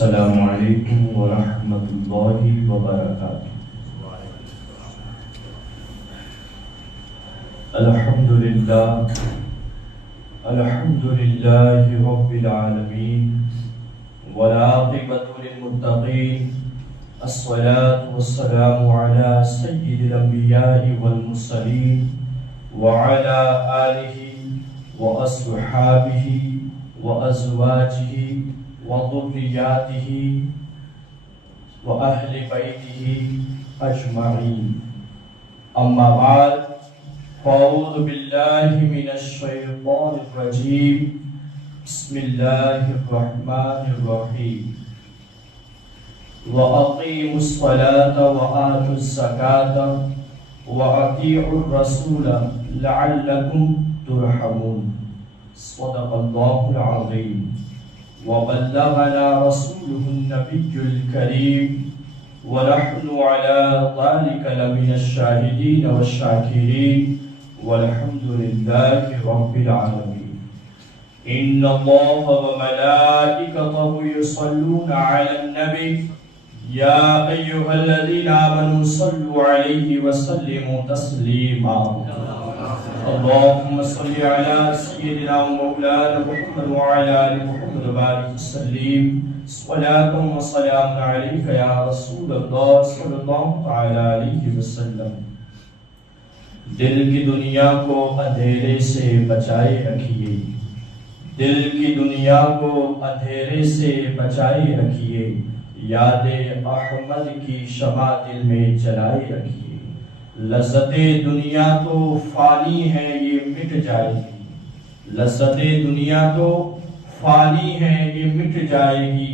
السلام علیکم ورحمۃ اللہ وبرکاتہ۔ الحمد للہ رب العالمین والعاقبۃ للمتقین، الصلاة والسلام علی سید الانبیاء والمرسلین وعلی آلہ واصحابہ وازواجہ وذریاتہ واہل بیتہ اجمعین، اما بعد، فاعوذ باللہ من الشیطان الرجیم، بسم اللہ الرحمن الرحیم، وَأَقِيمُوا الصَّلَاةَ وَآتُوا الزَّكَاةَ وَأَطِيعُوا الرَّسُولَ لَعَلَّكُمْ تُرْحَمُونَ۔ صدق اللہ العظیم وبلغنا رسوله النبی الکریم ونحن على ذلك لمن الشاہدین والشاکرین والحمد للہ رب العالمین۔ ان اللہ وملائکته یصلون علی النبی یا ایها الذین آمنوا صلوا علیہ وسلموا تسلیما۔ اللهم صل على سيدنا ومولانا محمد وعلى آل محمد وبارك وسلم، صلاة وسلام عليك يا رسول الله صلى الله تعالى عليه وسلم۔ دل کی دنیا کو اندھیرے سے بچائے رکھیے، دل کی دنیا کو اندھیرے سے بچائے رکھیے، یاد احمد کی شمع دل میں جلائے رکھیے۔ لذت دنیا تو فانی ہے یہ مٹ جائے گی، لذت دنیا تو فانی ہے یہ مٹ جائے گی،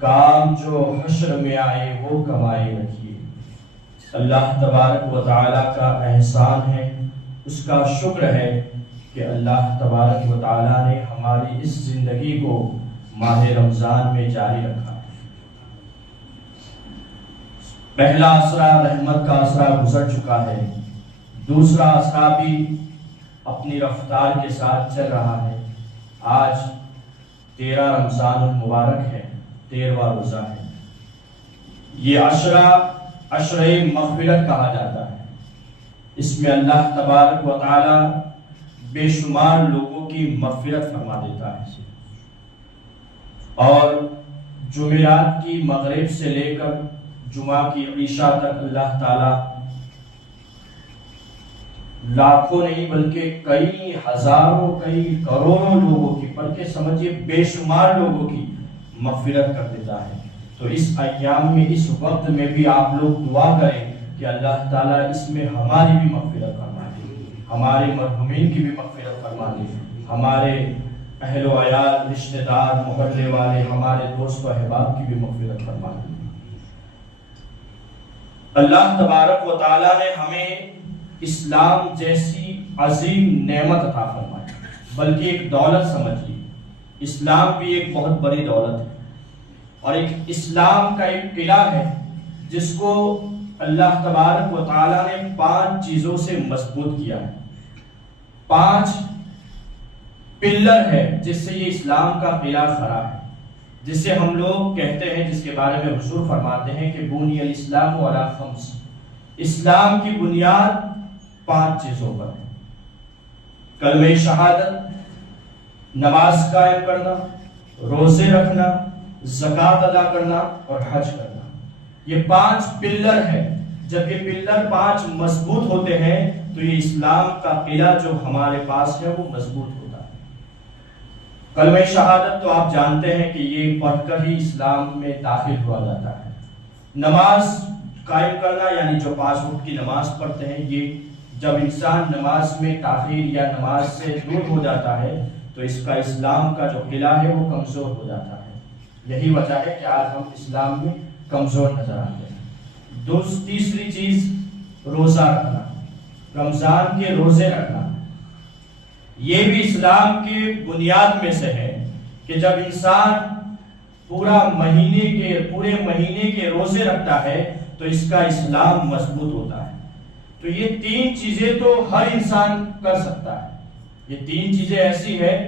کام جو حشر میں آئے وہ کمائے رکھیے۔ اللہ تبارک و تعالیٰ کا احسان ہے، اس کا شکر ہے کہ اللہ تبارک و تعالیٰ نے ہماری اس زندگی کو ماہ رمضان میں جاری رکھا۔ پہلا اسرا رحمت کا اسرا گزر چکا ہے، دوسرا اسرا بھی اپنی رفتار کے ساتھ چل رہا ہے۔ آج 13 رمضان المبارک ہے، 13واں روزہ ہے۔ یہ عشرہ مغفرت کہا جاتا ہے۔ اس میں اللہ تبارک و تعالی بے شمار لوگوں کی مغفرت فرما دیتا ہے، اور جمعرات کی مغرب سے لے کر جمعہ کی عشاء تک اللہ تعالی لاکھوں نہیں بلکہ کئی ہزاروں کئی کروڑوں لوگوں کی، بلکہ سمجھیے بے شمار لوگوں کی مغفرت کر دیتا ہے۔ تو اس ایام میں، اس وقت میں بھی آپ لوگ دعا کریں کہ اللہ تعالیٰ اس میں ہماری بھی مغفرت فرما دے، ہمارے مرحومین کی بھی مغفرت فرما دے، ہمارے اہل و عیال، رشتہ دار، محلے والے، ہمارے دوست و احباب کی بھی مغفرت فرما دے۔ اللہ تبارک و تعالیٰ نے ہمیں اسلام جیسی عظیم نعمت عطا فرمائی، بلکہ ایک دولت سمجھیے۔ اسلام بھی ایک بہت بڑی دولت ہے، اور ایک اسلام کا ایک قلعہ ہے جس کو اللہ تبارک و تعالیٰ نے 5 چیزوں سے مضبوط کیا ہے۔ 5 پلر ہے جس سے یہ اسلام کا قلعہ کھڑا ہے، جسے ہم لوگ کہتے ہیں، جس کے بارے میں حضور فرماتے ہیں کہ بنی الاسلام علی 5۔ اسلام کی بنیاد 5 چیزوں پر ہے: کلمہ شہادت، نماز قائم کرنا، روزے رکھنا، زکوٰۃ ادا کرنا اور حج کرنا۔ یہ 5 پلر ہیں۔ جب یہ پلر 5 مضبوط ہوتے ہیں تو یہ اسلام کا قلعہ جو ہمارے پاس ہے وہ مضبوط ہوتا ہے۔ کلمہ شہادت تو آپ جانتے ہیں کہ یہ پڑھ کر ہی اسلام میں داخل ہوا جاتا ہے۔ نماز قائم کرنا یعنی جو 5 وقت کی نماز پڑھتے ہیں، یہ جب انسان نماز میں تاخیر یا نماز سے دور ہو جاتا ہے تو اس کا اسلام کا جو قلعہ ہے وہ کمزور ہو جاتا ہے۔ یہی وجہ ہے کہ آج ہم اسلام میں کمزور نظر آتے ہیں۔ تیسری چیز روزہ رکھنا، رمضان کے روزے رکھنا۔ یہ بھی اسلام کی بنیاد میں سے ہے کہ جب انسان پورے مہینے کے روزے رکھتا ہے تو اس کا اسلام مضبوط ہوتا ہے۔ تو یہ 3 چیزیں تو ہر انسان کر سکتا ہے۔ یہ 3 چیزیں ایسی ہیں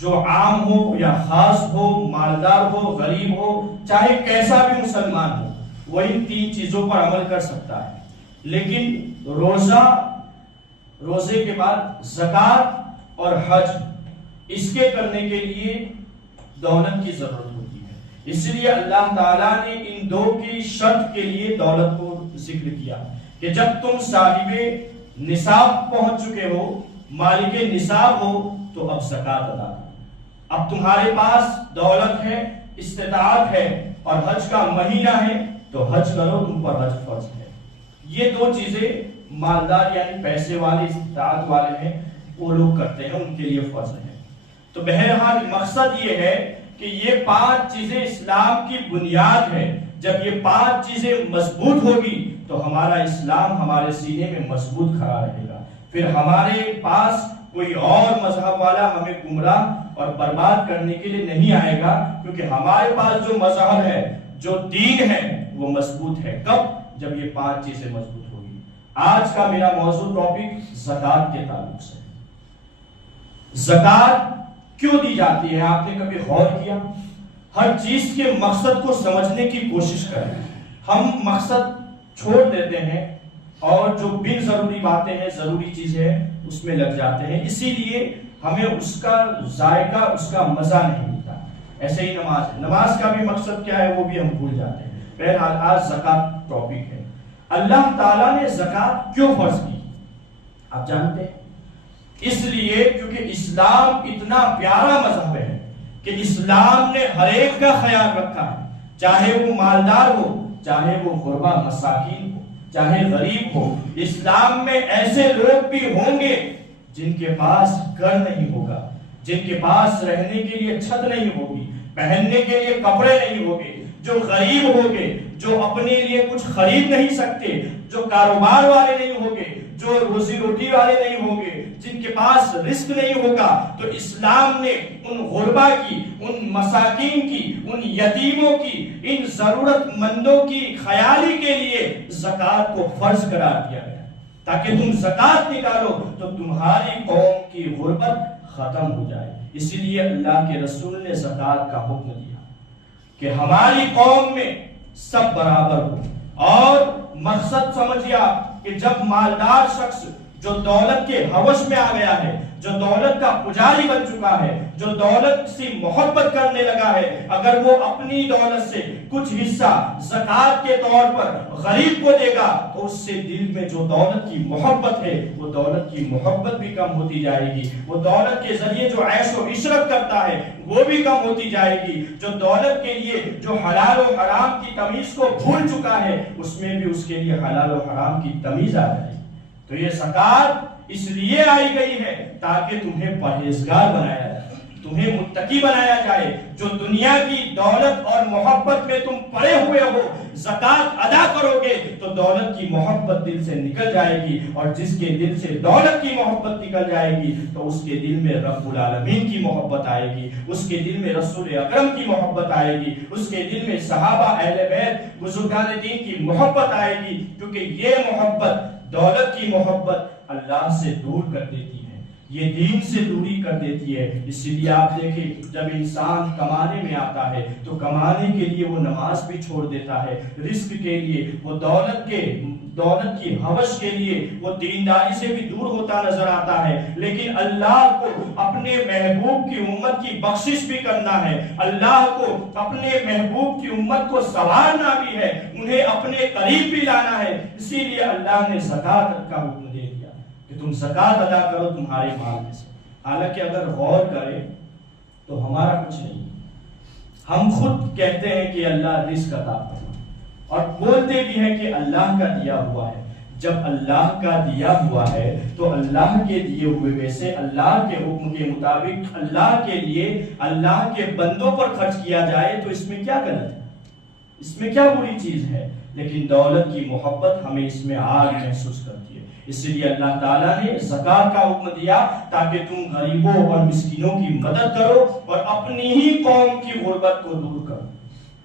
جو عام ہو یا خاص ہو، مالدار ہو، غریب ہو، چاہے کیسا بھی مسلمان ہو، وہ ان 3 چیزوں پر عمل کر سکتا ہے. لیکن روزے کے بعد زکوٰۃ اور حج، اس کے کرنے کے لیے دولت کی ضرورت ہوتی ہے. اس لیے اللہ تعالیٰ نے ان 2 کی شرط کے لیے دولت کو ذکر کیا کہ جب تم صاحب نصاب پہنچ چکے ہو، مالک نصاب ہو، تو اب زکوٰۃ ادا کرو. اب تمہارے پاس دولت ہے، استطاعت ہے اور حج کا مہینہ ہے تو حج کرو، تم پر حج فرض ہے. یہ 2 چیزیں مالدار یعنی پیسے والے، استطاعت والے ہیں، وہ لوگ کرتے ہیں، ان کے لیے فرض ہے. تو بہرحال مقصد یہ ہے کہ یہ 5 چیزیں اسلام کی بنیاد ہے. جب یہ 5 چیزیں مضبوط ہوگی تو ہمارا اسلام ہمارے سینے میں مضبوط کھڑا رہے گا. پھر ہمارے پاس کوئی اور مذہب والا ہمیں گمراہ اور برباد کرنے کے لیے نہیں آئے گا، کیونکہ ہمارے پاس جو مذہب ہے، جو دین ہے، وہ مضبوط ہے. کب؟ جب یہ 5 چیزیں مضبوط ہوگی. آج کا میرا موضوع ٹاپک زکوٰۃ کے تعلق سے. زکوٰۃ کیوں دی جاتی ہے؟ آپ نے کبھی غور کیا؟ ہر چیز کے مقصد کو سمجھنے کی کوشش کریں. ہم مقصد چھوڑ دیتے ہیں اور جو بن ضروری باتیں ہیں، ضروری چیزیں ہیں، اس میں لگ جاتے ہیں. اسی لیے ہمیں اس کا ذائقہ، اس کا مزہ نہیں ملتا. ایسے ہی نماز ہے، نماز کا بھی مقصد کیا ہے وہ بھی ہم بھول جاتے ہیں. بہرحال آج زکوٰۃ ٹاپک ہے. اللہ تعالیٰ نے زکوٰۃ کیوں فرض کی آپ جانتے ہیں؟ اس لیے کیونکہ اسلام اتنا پیارا مذہب ہے کہ اسلام نے ہر ایک کا خیال رکھا ہے، چاہے وہ مالدار ہو، چاہے وہ غربا مساکین ہو، چاہے غریب ہو. اسلام میں ایسے لوگ بھی ہوں گے جن کے پاس گھر نہیں ہوگا، جن کے پاس رہنے کے لیے چھت نہیں ہوگی، پہننے کے لیے کپڑے نہیں ہوگے، جو غریب ہوگے، جو اپنے لیے کچھ خرید نہیں سکتے، جو کاروبار والے نہیں ہوگے، جو روزی روٹی والے نہیں ہوں گے، جن کے پاس رزق نہیں ہوگا. تو اسلام نے ان غربا کی، ان مساکین کی، ان یتیموں کی، ان ضرورت مندوں کی خیالی کے لیے زکوٰۃ کو فرض قرار دیا گیا تاکہ تم زکوٰۃ نکالو تو تمہاری قوم کی غربت ختم ہو جائے. اسی لیے اللہ کے رسول نے زکوٰۃ کا حکم دیا کہ ہماری قوم میں سب برابر ہو. اور مقصد سمجھیے آپ کہ جب مالدار شخص جو دولت کے ہوش میں آ گیا ہے، جو دولت کا پجاری بن چکا ہے، جو دولت سے محبت کرنے لگا ہے، اگر وہ اپنی دولت سے کچھ حصہ زکوٰۃ کے طور پر غریب کو دے گا تو اس سے دل میں جو دولت کی محبت ہے، وہ دولت کی محبت بھی کم ہوتی جائے گی. وہ دولت کے ذریعے جو عیش و عشرت کرتا ہے وہ بھی کم ہوتی جائے گی. جو دولت کے لیے جو حلال و حرام کی تمیز کو بھول چکا ہے، اس میں بھی اس کے لیے حلال و حرام کی تمیز آ جائے گی. تو یہ زکوٰۃ اس لیے آئی گئی ہے تاکہ تمہیں پرہیزگار بنایا جائے، تمہیں متقی بنایا جائے. جو دنیا کی دولت اور محبت میں تم پڑے ہوئے ہو، زکوٰۃ ادا کرو گے تو دولت کی محبت دل سے نکل جائے گی. اور جس کے دل سے دولت کی محبت نکل جائے گی تو اس کے دل میں رب العالمین کی محبت آئے گی، اس کے دل میں رسول اکرم کی محبت آئے گی، اس کے دل میں صحابہ، اہل بیت، بزرگان دین کی محبت آئے گی. کیونکہ یہ محبت، دولت کی محبت اللہ سے دور کر دیتی ہے، یہ دین سے دوری کر دیتی ہے. اسی لیے آپ دیکھیں جب انسان کمانے میں آتا ہے تو کمانے کے لیے وہ نماز بھی چھوڑ دیتا ہے، رزق کے لیے وہ دولت کی ہوش کے لیے وہ دینداری سے بھی دور ہوتا نظر آتا ہے. لیکن اللہ کو اپنے محبوب کی امت کی بخشش بھی کرنا ہے، اللہ کو اپنے محبوب کی امت کو سنوارنا بھی ہے، انہیں اپنے قریب بھی لانا ہے. اسی لیے اللہ نے زکوٰۃ کا حکم دے دیا کہ تم زکوٰۃ ادا کرو تمہارے مال میں سے. حالانکہ اگر غور کریں تو ہمارا کچھ نہیں، ہم خود کہتے ہیں کہ اللہ رزق عطا فرمائے اور بولتے بھی ہیں کہ اللہ کا دیا ہوا ہے. جب اللہ کا دیا ہوا ہے تو اللہ کے دیے ہوئے میں سے اللہ کے حکم کے مطابق اللہ کے لیے، اللہ کے بندوں پر خرچ کیا جائے تو اس میں کیا غلط ہے، اس میں کیا بری چیز ہے. لیکن دولت کی محبت ہمیں اس میں آگ محسوس کرتی ہے. اس لیے اللہ تعالیٰ نے زکوٰۃ کا حکم دیا تاکہ تم غریبوں اور مسکینوں کی مدد کرو اور اپنی ہی قوم کی غربت کو دور کرو.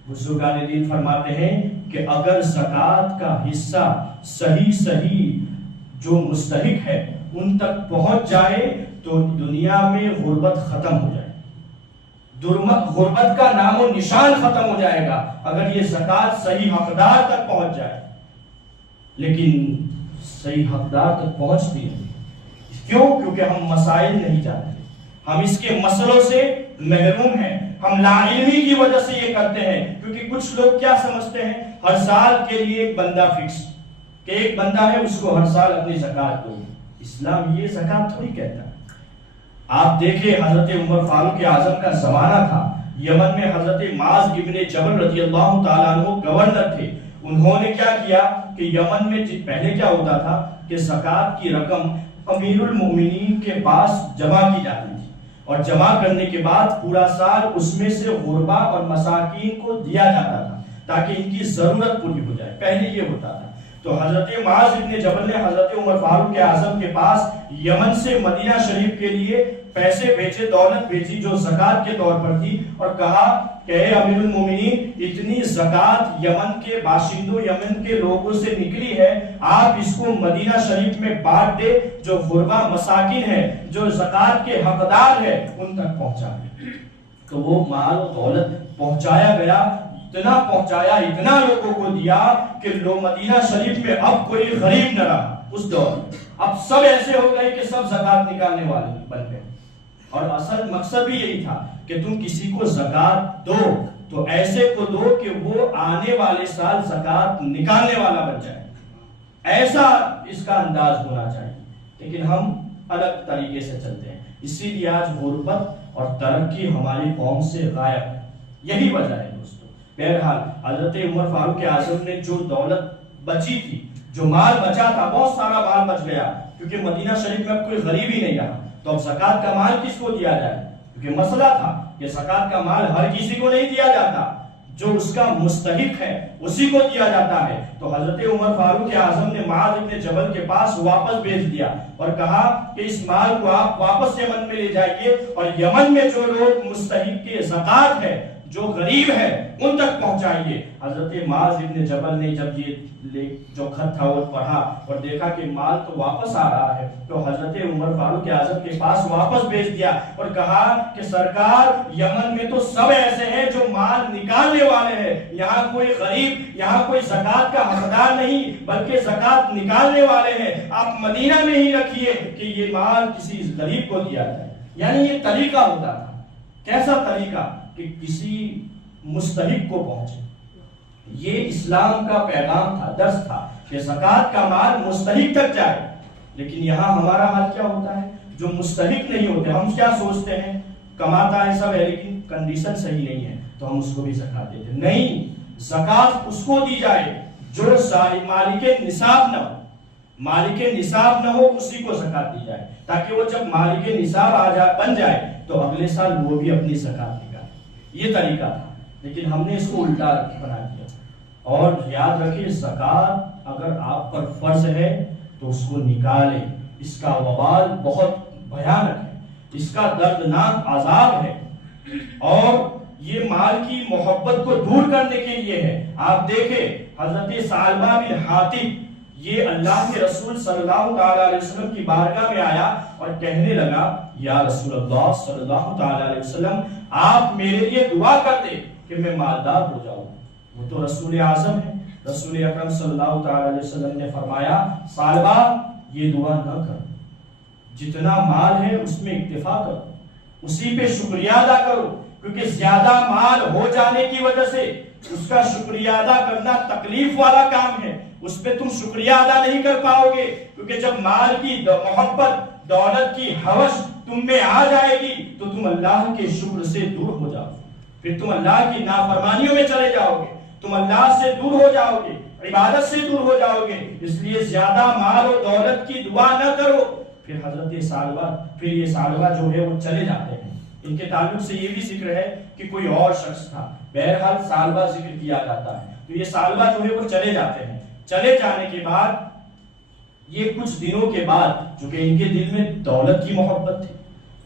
بزرگان دین فرماتے ہیں کہ اگر زکوٰۃ کا حصہ صحیح جو مستحق ہے ان تک پہنچ جائے تو دنیا میں غربت ختم ہو جائے. غربت کا نام و نشان ختم ہو جائے گا اگر یہ زکوٰۃ صحیح حقدار تک پہنچ جائے. لیکن صحیح حقدار تک پہنچتی نہیں. کیوں؟ کیونکہ ہم مسائل نہیں جانتے, ہم اس کے مسئلوں سے محروم ہیں, ہم لا علمی کی وجہ سے یہ کرتے ہیں. کیونکہ کچھ لوگ کیا سمجھتے ہیں, ہر سال کے لیے ایک بندہ فکس, کہ ایک بندہ ہے اس کو ہر سال اپنی زکوٰۃ دو. اسلام یہ زکوٰۃ تھوڑی کہتا ہے. آپ دیکھیں حضرت عمر فاروق اعظم کا زمانہ تھا, یمن میں حضرت معاذ ابن جبل رضی اللہ تعالیٰ عنہ گورنر تھے. انہوں نے کیا کیا کہ یمن میں پہلے کیا ہوتا تھا کہ زکوٰۃ کی رقم امیر المومنین کے پاس جمع کی جاتی تھی, اور جمع کرنے کے بعد پورا سال اس میں سے غربا اور مساکین کو دیا جاتا تھا تاکہ ان کی ضرورت پوری ہو جائے. پہلے یہ ہوتا تھا. تو حضرت معاذ ابن جبل نے حضرت عمر فاروق اعظم کے پاس یمن سے مدینہ شریف کے لیے پیسے بھیجے, دولت بھیجی جو زکوٰۃ کے طور پر تھی, اور کہا کہ اے امیر المومنین, اتنی زکوٰۃ یمن کے باشندوں, یمن کے لوگوں سے نکلی ہے, آپ اس کو مدینہ شریف میں بانٹ دے, جو غربا مساکین ہے, جو زکوٰۃ کے حقدار ہے, ان تک پہنچا دے. تو وہ مال و دولت پہنچایا گیا, اتنا پہنچایا, اتنا لوگوں کو دیا کہ لوگ مدینہ شریف میں اب کوئی غریب نہ رہا. اس دور اب سب ایسے ہو گئے کہ سب زکوٰۃ نکالنے والے بن گئے. اور اصل مقصد بھی یہی تھا کہ تم کسی کو زکوٰۃ دو تو ایسے کو دو کہ وہ آنے والے سال زکوٰۃ نکالنے والا بن جائے. ایسا اس کا انداز ہونا چاہیے. لیکن ہم الگ طریقے سے چلتے ہیں, اسی لیے آج غربت اور ترقی ہماری قوم سے غائب ہے. یہی وجہ ہے دوستو. بہرحال حضرت عمر فاروق اعظم نے جو دولت بچی تھی, جو مال بچا تھا, بہت سارا مال بچ گیا, کیونکہ مدینہ شریف میں اب کوئی غریب ہی نہیں رہا, تو اب زکوٰۃ کا مال کس کو دیا جائے؟ کیونکہ مسئلہ تھا کہ زکوٰۃ کا مال ہر کسی کو نہیں دیا جاتا, جو اس کا مستحق ہے اسی کو دیا جاتا ہے. تو حضرت عمر فاروق اعظم نے معاذ ابن جبل کے پاس واپس بھیج دیا اور کہا کہ اس مال کو آپ واپس یمن میں لے جائیے, اور یمن میں جو لوگ مستحق کے زکوٰۃ ہے, جو غریب ہے, ان تک پہنچائیے. حضرت معاذ ابن جبل نے جب یہ جو خط تھا وہ پڑھا اور دیکھا کہ مال تو واپس آ رہا ہے, تو حضرت عمر فاروق اعظم کے پاس واپس بھیج دیا اور کہا کہ سرکار, یمن میں تو سب ایسے ہیں جو مال نکالنے والے ہیں, یہاں کوئی غریب, یہاں کوئی زکوٰۃ کا حقدار نہیں بلکہ زکوٰۃ نکالنے والے ہیں. آپ مدینہ میں ہی رکھیے کہ یہ مال کسی غریب کو دیا جائے. یعنی یہ طریقہ ہوتا تھا. کیسا طریقہ؟ کہ کسی مستحق کو پہنچے. یہ اسلام کا پیغام تھا, درس تھا کہ زکوٰۃ کا مال مستحق تک جائے. لیکن یہاں ہمارا حال کیا ہوتا ہے, جو مستحق نہیں ہوتے, ہم کیا سوچتے ہیں, کماتا ہے سب ہے لیکن کنڈیشن صحیح نہیں ہے تو ہم اس کو بھی زکوٰۃ دیتے. نہیں, زکوٰۃ اس کو دی جائے جو مالک نصاب نہ ہو. مالک نصاب نہ ہو اسی کو زکوٰۃ دی جائے, تاکہ وہ جب مالک نصاب بن جائے تو اگلے سال وہ بھی اپنی زکوٰۃ نکالے. یہ طریقہ تھا. لیکن ہم نے اس کو الٹا بنا دیا. اور یاد رکھیں, زکوٰۃ اگر آپ پر فرض ہے تو اس کو نکالیں. اس کا وبال بہت بھیانک ہے, اس کا دردناک عذاب ہے, اور یہ مال کی محبت کو دور کرنے کے لیے ہے. آپ دیکھیں حضرت ثعلبہ بن حاتب, یہ اللہ کے رسول صلی اللہ تعالیٰ علیہ وسلم کی بارگاہ میں آیا اور کہنے لگا, یا رسول اللہ صلی اللہ تعالیٰ علیہ وسلم, آپ میرے لیے دعا کر دیں کہ میں مالدار ہو جاؤں. وہ تو رسول اعظم ہے. رسول اکرم صلی اللہ تعالیٰ علیہ وسلم نے فرمایا, ثعلبہ یہ دعا نہ کر, جتنا مال ہے اس میں اکتفا کرو, اسی پہ شکریہ ادا کرو, کیونکہ زیادہ مال ہو جانے کی وجہ سے اس کا شکریہ ادا کرنا تکلیف والا کام ہے. اس پہ تم شکریہ ادا نہیں کر پاؤ گے, کیونکہ جب مال کی محبت, دولت کی ہوش تم میں آ جائے گی تو تم اللہ کے شکر سے دور ہو جاؤ گے, پھر تم اللہ کی نافرمانیوں میں چلے جاؤ گے, تم اللہ سے دور ہو جاؤ گے, عبادت سے دور ہو جاؤ گے. اس لیے زیادہ مال و دولت کی دعا نہ کرو. پھر حضرت ثعلبہ, پھر یہ ثعلبہ جو ہے وہ چلے جاتے ہیں. ان کے تعلق سے یہ بھی ذکر ہے کہ کوئی اور شخص تھا, بہرحال ثعلبہ ذکر کیا جاتا ہے. تو یہ ثعلبہ جو ہے وہ چلے جاتے ہیں. چلے جانے کے بعد یہ کچھ دنوں کے بعد, چونکہ ان کے دل میں دولت کی محبت تھی,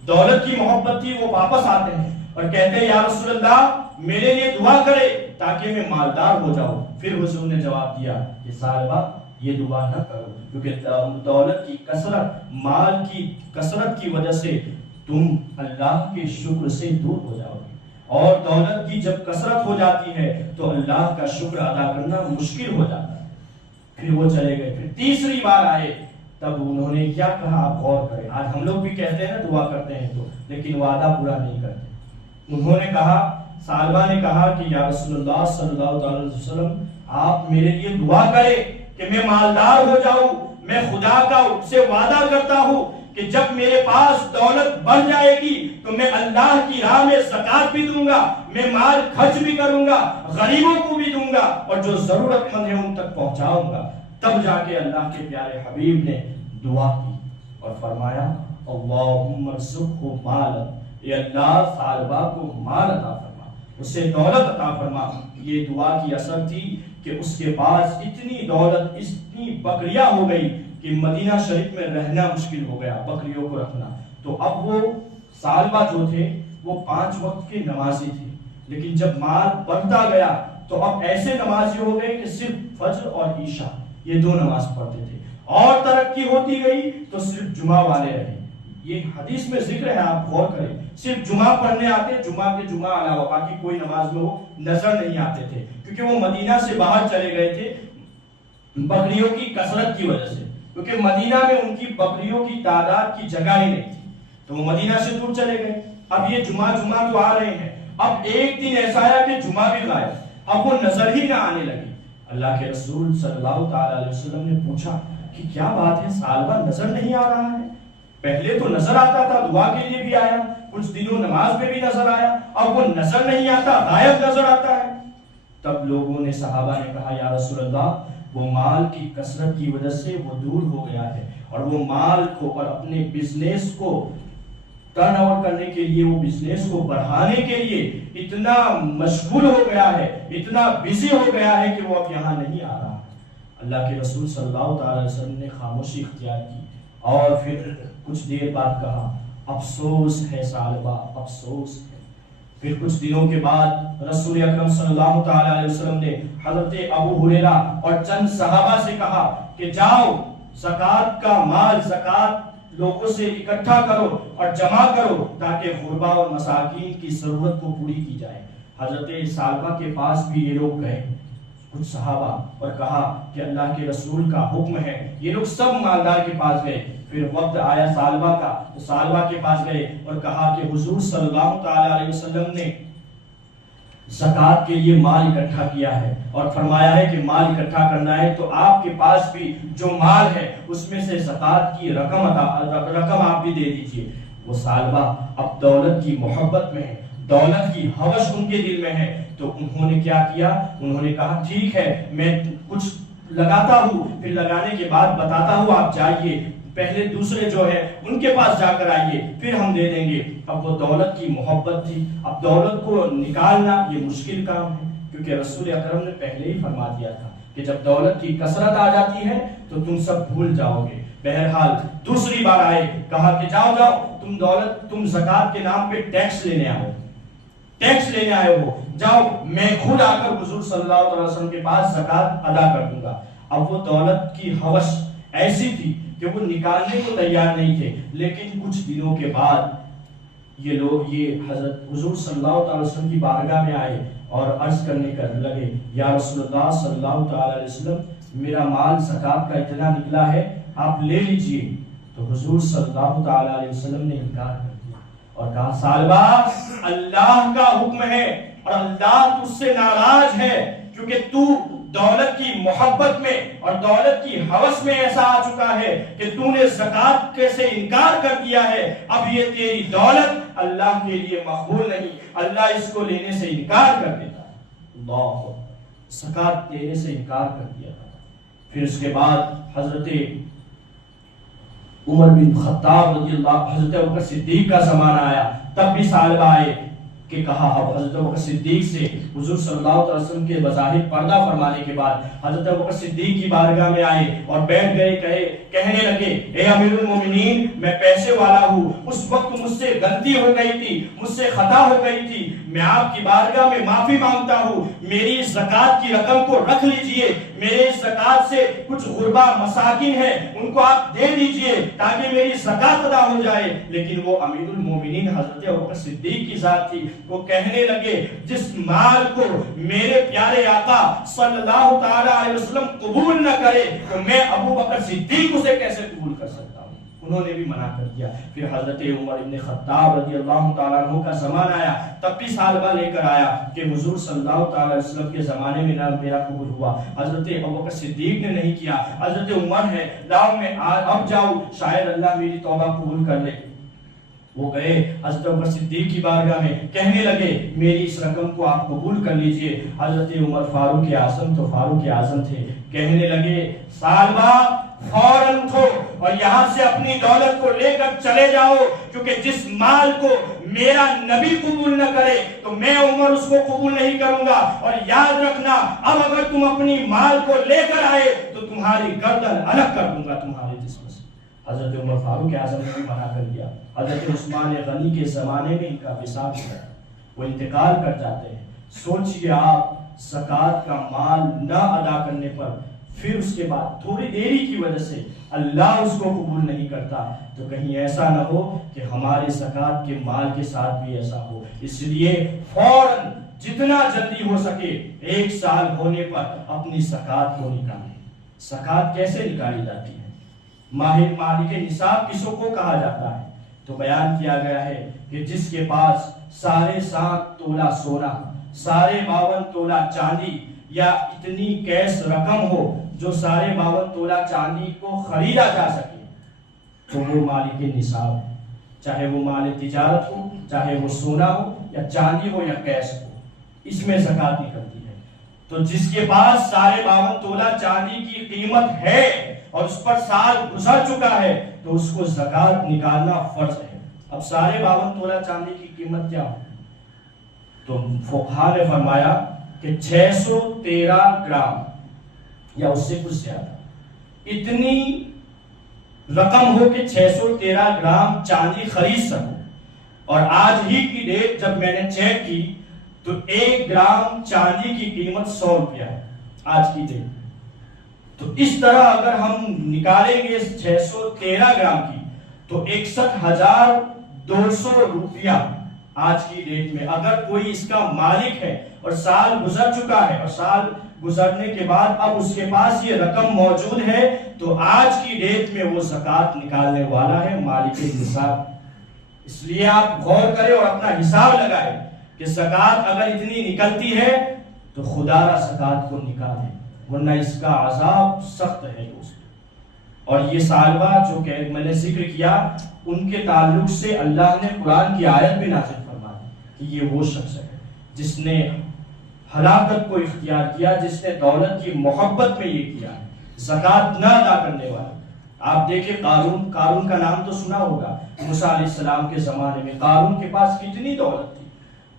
دولت کی محبت تھی, وہ واپس آتے ہیں اور کہتے ہیں, یا رسول اللہ میرے لیے دعا کرے تاکہ میں مالدار ہو جاؤں. پھر حضور نے جواب دیا کہ ثعلبہ یہ دعا نہ کرو, کیونکہ دولت کی کثرت, مال کی کثرت کی وجہ سے تم اللہ کے شکر سے دور ہو جاؤ گے. اور دولت کی جب کثرت ہو جاتی ہے تو اللہ کا شکر ادا کرنا مشکل ہو جاتا ہے۔ پھر وہ چلے گئے، پھر تیسری بار آئے، تب انہوں نے کیا کہا آپ غور کریں۔ آج ہم لوگ بھی کہتے ہیں نا دعا کرتے ہیں تو، لیکن وعدہ پورا نہیں کرتے۔ انہوں نے کہا، ثعلبہ نے کہا کہ یا رسول اللہ صلی اللہ علیہ وسلم آپ میرے لیے دعا کریں کہ میں مالدار ہو جاؤں۔ میں خدا کا سے وعدہ کرتا ہوں کہ جب میرے پاس دولت بڑھ جائے گی تو میں اللہ کی راہ میں زکات بھی دوں گا، میں مال خرچ بھی کروں گا، غریبوں کو بھی دوں گا، اور جو ضرورت مند ہے ان تک پہنچاؤں گا۔ تب جا کے اللہ کے پیارے حبیب نے دعا کی اور فرمایا اللہم ارزقہ مالا، اے اللہ ثعلبہ کو مال عطا فرما، اسے دولت عطا فرما۔ یہ دعا کی اثر تھی کہ اس کے پاس اتنی دولت، اتنی بکریاں ہو گئی کہ مدینہ شریف میں رہنا مشکل ہو گیا، بکریوں کو رکھنا۔ تو اب وہ ثعلبہ جو تھے وہ 5 وقت کے نمازی تھے، لیکن جب مال بڑھتا گیا تو اب ایسے نمازی ہو گئے کہ صرف فجر اور عشاء یہ 2 نماز پڑھتے تھے، اور ترقی ہوتی گئی تو صرف جمعہ والے رہے۔ یہ حدیث میں ذکر ہے، آپ غور کریں، صرف جمعہ پڑھنے آتے، جمعہ کے جمعہ علاوہ باقی کوئی نماز میں وہ نظر نہیں آتے تھے، کیونکہ وہ مدینہ سے باہر چلے گئے تھے بکریوں کی کثرت کی وجہ سے، کیونکہ مدینہ میں ان کی بکریوں کی تعداد کی جگہ ہی نہیں تھی، تو وہ مدینہ سے دور چلے گئے۔ اب یہ جمعہ تو آ رہے ہیں، اب ایک دن ایسا آیا کہ جمعہ بھی غائب، اب وہ نظر ہی نہ آنے لگی۔ اللہ کے رسول صلی اللہ تعالی علیہ وسلم نے پوچھا کہ کیا بات ہے، ثعلبہ نظر نہیں آ رہا ہے؟ پہلے تو نظر آتا تھا، دعا کے لیے بھی آیا، کچھ دنوں نماز میں بھی نظر آیا، اب وہ نظر نہیں آتا، غائب نظر آتا ہے۔ تب لوگوں نے، صحابہ نے کہا یا رسول اللہ وہ مال کی کثرت کی وجہ سے وہ دور ہو گیا ہے، اور وہ مال کو اور اپنے بزنس کو ٹرن اوور کرنے کے لیے، وہ بزنس کو بڑھانے کے لیے اتنا مشغول ہو گیا ہے، اتنا بزی ہو گیا ہے کہ وہ اب یہاں نہیں آ رہا۔ اللہ کے رسول صلی اللہ تعالی وسلم نے خاموشی اختیار کی اور پھر کچھ دیر بعد کہا افسوس ہے ثعلبہ، افسوس ہے۔ پھر کچھ دنوں کے بعد رسول اکرم صلی اللہ تعالی علیہ وسلم نے حضرت ابو ہریرہ اور چند صحابہ سے کہا کہ جاؤ زکوٰۃ کا مال، زکوٰۃ لوگوں سے اکٹھا کرو اور جمع کرو تاکہ غربا اور مساکین کی ضرورت کو پوری کی جائے۔ حضرت ثعلبہ کے پاس بھی یہ لوگ گئے، کچھ صحابہ، اور کہا کہ اللہ کے رسول کا حکم ہے۔ یہ لوگ سب مالدار کے پاس گئے، پھر وقت آیا ثعلبہ کا تو ثعلبہ کے پاس گئے اور کہا کہ حضور صلی اللہ تعالی علیہ وسلم نے زکوٰۃ کے لیے مال اکٹھا کیا ہے اور فرمایا ہے کہ مال اکٹھا کرنا ہے، تو آپ کے پاس بھی جو مال ہے اس میں سے زکوٰۃ کی رقم آپ بھی دے دیجئے۔ وہ ثعلبہ اب دولت کی محبت میں ہے، دولت کی ہوش ان کے دل میں ہے، تو انہوں نے کیا کیا، انہوں نے کہا ٹھیک ہے میں کچھ لگاتا ہوں، پھر لگانے کے بعد بتاتا ہوں، آپ جائیے پہلے دوسرے جو ہے ان کے پاس جا کر آئیے، پھر ہم دے دیں گے۔ اب وہ دولت کی محبت تھی، اب دولت کو نکالنا یہ مشکل کام ہے، کیونکہ رسول اکرم نے پہلے ہی فرما دیا تھا کہ جب دولت کی کثرت آ جاتی ہے تو تم سب بھول جاؤ گے۔ بہرحال دوسری بار آئے، کہا کہ جاؤ تم دولت، تم زکوٰۃ کے نام پہ ٹیکس لینے آئے ہو، جاؤ میں خود آ کر حضور صلی اللہ علیہ وسلم کے پاس زکوٰۃ ادا کر دوں گا۔ اب وہ دولت کی ہوش ایسی تھی کہ وہ نکالنے کو تیار نہیں تھے، لیکن کچھ دنوں کے بعد یہ لوگ حضرت حضور صلی اللہ علیہ وسلم کی بارگاہ میں آئے اور عرض کرنے لگے یا رسول اللہ صلی اللہ تعالی علیہ وسلم میرا مال زکوٰۃ کا اتنا نکلا ہے، آپ لے لیجئے۔ تو حضور صلی اللہ تعالی علیہ وسلم نے انکار کر دیا اور کہا ثعلبہ اللہ کا حکم ہے اور اللہ تجھ سے ناراض ہے، کیونکہ تو دولت کی محبت میں اور دولت کی ہوس میں ایسا آ چکا ہے کہ تو نے زکوٰۃ سے انکار کر دیا ہے۔ اب یہ تیری دولت اللہ کے لیے مقبول نہیں، اللہ اس کو لینے سے انکار کر دیتا ہے۔ اللہ، زکوٰۃ دینے سے انکار کر دیا تھا۔ پھر اس کے بعد حضرت عمر بن خطاب رضی اللہ، حضرت ابوبکر صدیق کا زمانہ آیا، تب بھی ثعلبہ آئے کہ کہا حضرت ابوبکر صدیق سے حضور صلی اللہ علیہ وسلم کے بظاہر پردہ فرمانے کے بعد حضرت ابوبکر صدیق کی بارگاہ میں آئے اور بیٹھ گئے، کہنے لگے اے امیر المومنین میں پیسے والا ہوں، اس وقت مجھ سے غلطی ہو گئی تھی، مجھ سے خطا ہو گئی تھی، میں آپ کی بارگاہ میں معافی مانگتا ہوں، میری اس زکات کی رقم کو رکھ لیجئے، میرے اس زکات سے کچھ غربا مساکین ہیں ان کو آپ دے دیجئے تاکہ میری زکات ادا ہو جائے۔ لیکن وہ امیر المومنین حضرت ابوبکر صدیق کی ذات تھی، وہ کہنے لگے جس مال کو میرے پیارے آقا صلی اللہ تعالی علیہ وسلم قبول نہ کرے تو میں ابوبکر صدیق اسے کیسے قبول کر سکتا ہوں؟ انہوں نے بھی منع کر دیا۔ پھر حضرت عمر ابن خطاب رضی اللہ تعالیٰ عنہ کا زمان آیا، تب بھی سالبہ لے کر آیا کہ حضور صلی اللہ تعالیٰ علیہ وسلم کے زمانے میں نہ میرا قبول ہوا، حضرت ابوبکر صدیق نے نہیں کیا، حضرت عمر ہے لاؤ میں اب جاؤ شاید اللہ میری توبہ قبول کر لے۔ وہ گئے حضرت ابوبکر صدیق کی بارگاہ میں، کہنے لگے میری اس رقم کو آپ قبول کر لیجئے۔ حضرت عمر فاروق اعظم تو فاروق اعظم تھے، کہنے لگے سالبہ فوراً اٹھو اور یہاں سے اپنی دولت کو لے کر چلے جاؤ، کیونکہ جس مال کو میرا نبی قبول نہ کرے تو میں عمر اس کو قبول نہیں کروں گا۔ اور یاد رکھنا اب اگر تم اپنی مال کو لے کر آئے تو تمہاری گردن الگ کر دوں گا تمہارے جسم سے۔ حضرت عمر فاروق اعظم نے بھی منع کر دیا۔ حضرت عثمان غنی کے زمانے میں ان کا وصال ہوا، وہ انتقال کر جاتے ہیں۔ سوچئے آپ زکوٰۃ کا مال نہ ادا کرنے پر پھر اس کے بعد تھوڑی دیری کی وجہ سے اللہ اس کو قبول نہیں کرتا، تو کہیں ایسا نہ ہو کہ ہمارے زکوٰۃ کے مال کے ساتھ بھی ایسا ہو۔ اس لیے فوراً جتنا جلدی ہو سکے 1 سال ہونے پر اپنی زکوٰۃ کو نکالیں۔ زکوٰۃ کیسے نکالی جاتی ہے؟ ماہر مالک نصاب کسوں کو کہا جاتا ہے؟ تو بیان کیا گیا ہے کہ جس کے پاس 7.5 تولہ سونا، 52 تولہ چاندی یا اتنی کیس رقم ہو جو 52 تولہ چاندی کو خریدا جا سکے تو وہ مالک نصاب ہے، چاہے وہ مال تجارت ہو، چاہے وہ سونا ہو یا چاندی ہو یا کیس ہو، اس میں زکوٰۃ نکلتی ہے۔ تو جس کے پاس 52 تولہ چاندی کی قیمت ہے اور اس پر سال گزر چکا ہے تو اس کو زکوٰۃ نکالنا فرض ہے۔ اب 52 تولہ چاندی کی قیمت کیا ہو؟ تو فقہاء نے فرمایا کہ 613 گرام یا اس سے کچھ زیادہ اتنی رقم ہو کہ 613 گرام چاندی خرید سکو۔ اور آج ہی کی ڈیٹ جب میں نے چیک کی تو 1 گرام چاندی کی قیمت 100 روپیہ ہے آج کی ڈیٹ۔ تو اس طرح اگر ہم نکالیں گے 613 گرام کی تو 61,200 روپیہ آج کی ڈیٹ میں اگر کوئی اس کا مالک ہے اور سال گزر چکا ہے اور سال گزرنے کے بعد اب اس کے پاس یہ رقم موجود ہے تو آج کی ڈیٹ میں وہ زکوٰۃ نکالنے والا ہے مالک نصاب۔ اس لیے آپ غور کریں اور اپنا حساب لگائیں کہ زکوٰۃ اگر اتنی نکلتی ہے تو خدا را زکوٰۃ کو نکالیں، ورنہ اس کا عذاب سخت ہے دوست۔ اور یہ سالبہ جو کہ میں نے ذکر کیا ان کے تعلق سے اللہ نے قرآن کی آیت بھی نازل فرمائی کہ یہ وہ شخص ہے جس نے ہلاکت کو اختیار کیا، جس نے دولت کی محبت میں یہ کیا، زکوٰۃ نہ ادا کرنے والا۔ آپ دیکھیں قارون کا نام تو سنا ہوگا، موسیٰ علیہ السلام کے زمانے میں قارون کے پاس کتنی دولت تھی،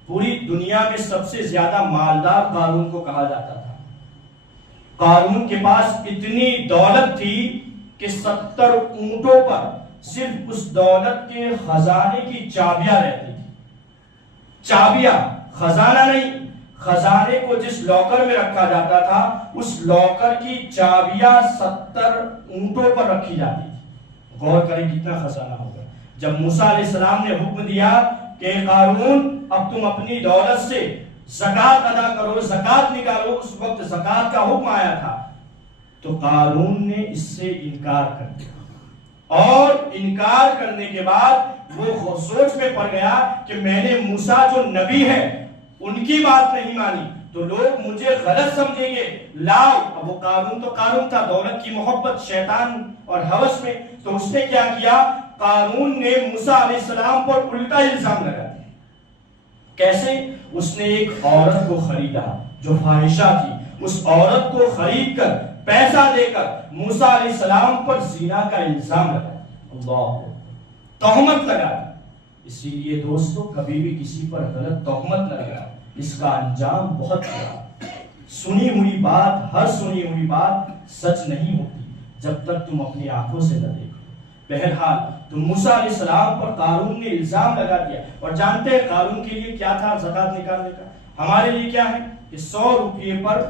پوری دنیا میں سب سے زیادہ مالدار قارون کو کہا جاتا تھا۔ قارون کے پاس اتنی دولت تھی کہ 70 اونٹوں پر صرف اس دولت کے خزانے کی چابیاں رہتی تھی۔ چابیاں، خزانہ نہیں، خزانے کو جس لاکر میں رکھا جاتا تھا اس لاکر کی چابیاں 70 اونٹوں پر رکھی جاتی تھی۔ غور کریں کتنا خزانہ ہوگا۔ جب موسیٰ علیہ السلام نے حکم دیا کہ قارون اب تم اپنی دولت سے زکوٰۃ ادا کرو، زکوٰۃ نکالو، اس وقت زکوٰۃ کا حکم آیا تھا تو قارون نے اس سے انکار کر دیا، اور انکار کرنے کے بعد وہ سوچ میں پڑ گیا کہ میں نے موسیٰ جو نبی ہے ان کی بات نہیں مانی تو لوگ مجھے غلط سمجھیں گے، لاؤ۔ اب وہ قارون تو قارون تھا، دولت کی محبت شیطان اور ہوس میں، تو اس نے کیا کیا، قارون نے موسیٰ علیہ السلام پر الٹا الزام لگا دیا۔ کیسے؟ اس نے ایک عورت کو خریدا جو فاحشہ تھی، اس عورت کو خرید کر پیسہ دے کر موسیٰ علیہ السلام پر زنا کا الزام لگایا، اللہ تہمت لگایا۔ اسی لیے دوستو کبھی بھی کسی پر غلط تہمت نہ لگاؤ، اس کا انجام بہت خراب۔ سنی ہوئی بات، ہر سنی ہوئی بات سچ نہیں ہوتی جب تک تم اپنی آنکھوں سے نہ دیکھو۔ بہرحال تو موسیٰ علیہ السلام پر قارون نے الزام لگا دیا. اور جانتے ہیں قارون کے لیے کیا تھا زکوٰۃ نکالنے کا؟ ہمارے لیے کیا ہے کہ 100 روپے پر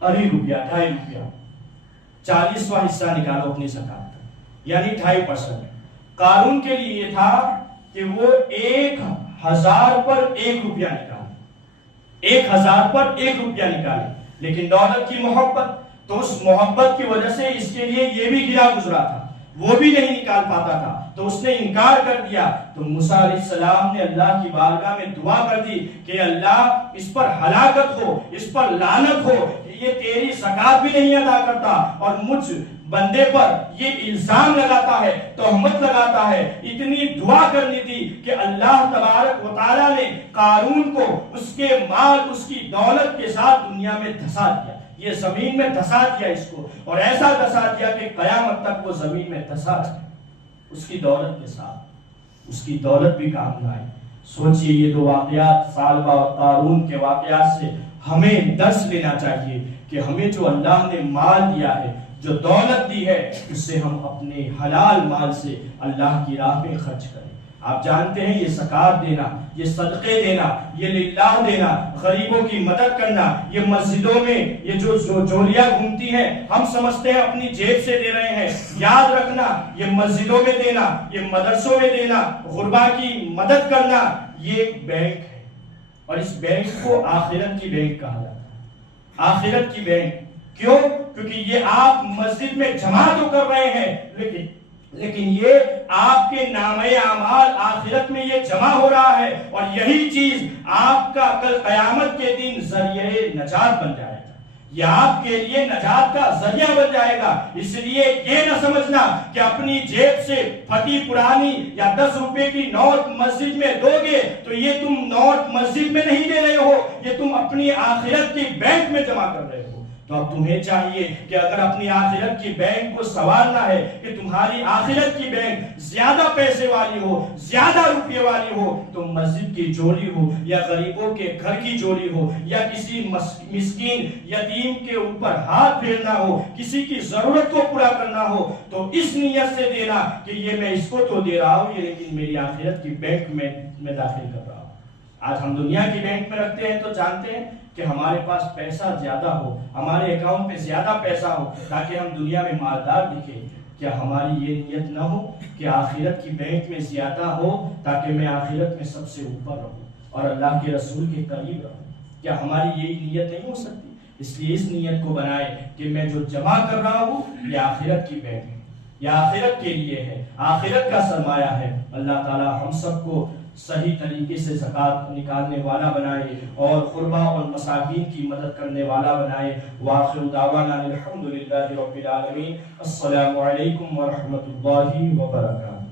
2.5 روپیہ 40واں حصہ نکالو اپنی زکوٰۃ کا، یعنی 2.5%. قارون کے لیے یہ تھا کہ وہ 1000 پر 1 روپیہ نکالے، 1000 پر 1 روپیہ نکالے. لیکن دولت کی محبت، تو اس محبت کی وجہ سے اس کے لیے یہ بھی گرا گزرا تھا، وہ بھی نہیں نکال پاتا تھا، تو اس نے انکار کر دیا. تو موسیٰ علیہ السلام نے اللہ کی بارگاہ میں دعا کر دی کہ اللہ اس پر ہلاکت ہو، اس پر لعنت ہو، یہ تیری زکوٰۃ بھی نہیں ادا کرتا اور مجھ بندے پر یہ الزام لگاتا ہے، تہمت لگاتا ہے. اتنی دعا کرنی تھی کہ اللہ تبارک و تعالیٰ نے قارون کو اس کے مال، اس کی دولت کے ساتھ دنیا میں دھسا دیا، یہ زمین میں دھسا دیا اس کو، اور ایسا دھسا دیا کہ قیامت تک وہ زمین میں دھسا رہے اس کی دولت کے ساتھ. اس کی دولت بھی کام نہ آئی. سوچئے یہ دو واقعات سالبہ اور قارون کے واقعات سے ہمیں درس لینا چاہیے کہ ہمیں جو اللہ نے مال دیا ہے، جو دولت دی ہے، اس سے ہم اپنے حلال مال سے اللہ کی راہ میں خرچ کریں. آپ جانتے ہیں یہ زکوٰۃ دینا، یہ صدقے دینا، یہ للہ دینا، غریبوں کی مدد کرنا، یہ مسجدوں میں یہ جو جولیاں گھومتی ہیں ہم سمجھتے ہیں اپنی جیب سے دے رہے ہیں. یاد رکھنا یہ مسجدوں میں دینا، یہ مدرسوں میں دینا، غربا کی مدد کرنا، یہ ایک بینک ہے. اور اس بینک کو آخرت کی بینک کہا جاتا ہے. آخرت کی بینک کیوں؟ کیونکہ یہ آپ مسجد میں جمع تو کر رہے ہیں، لیکن یہ آپ کے نامۂ اعمال آخرت میں یہ جمع ہو رہا ہے، اور یہی چیز آپ کا کل قیامت کے دن ذریعہ نجات بن جائے گا. یہ آپ کے لیے نجات کا ذریعہ بن جائے گا. اس لیے یہ نہ سمجھنا کہ اپنی جیب سے پھٹی پرانی یا 10 روپے کی نوٹ مسجد میں دو گے تو یہ تم نوٹ مسجد میں نہیں دے رہے ہو، یہ تم اپنی آخرت کی بینک میں جمع کر رہے ہو. تو اب تمہیں چاہیے کہ اگر اپنی آخرت کی بینک کو سنوارنا ہے کہ تمہاری آخرت کی بینک زیادہ پیسے والی ہو، زیادہ روپے والی ہو، تو مسجد کی جوڑی ہو یا غریبوں کے گھر کی جوڑی ہو یا کسی مسکین یتیم کے اوپر ہاتھ پھیرنا ہو، کسی کی ضرورت کو پورا کرنا ہو، تو اس نیت سے دینا کہ یہ میں اس کو تو دے رہا ہوں، یہ لیکن میری آخرت کی بینک میں داخل کر رہا ہوں. آج ہم دنیا کی بینک میں رکھتے ہیں تو جانتے ہیں کہ ہمارے پاس پیسہ زیادہ ہو، ہمارے اکاؤنٹ میں زیادہ پیسہ ہو تاکہ ہم دنیا میں مالدار دکھیں. کیا ہماری یہ نیت نہ ہو کہ آخرت کی بینک میں زیادہ ہو تاکہ میں آخرت میں سب سے اوپر رہوں اور اللہ کے رسول کے قریب رہوں؟ کیا ہماری یہی نیت نہیں ہو سکتی؟ اس لیے اس نیت کو بنائے کہ میں جو جمع کر رہا ہوں یہ آخرت کی بینک ہے، یہ آخرت کے لیے ہے، آخرت کا سرمایہ ہے. اللہ تعالی ہم سب کو صحیح طریقے سے زکوٰۃ نکالنے والا بنائے اور قربا اور مساکین کی مدد کرنے والا بنائے. وآخر دعوانا الحمدللہ رب العالمین. السلام علیکم ورحمۃ اللہ وبرکاتہ.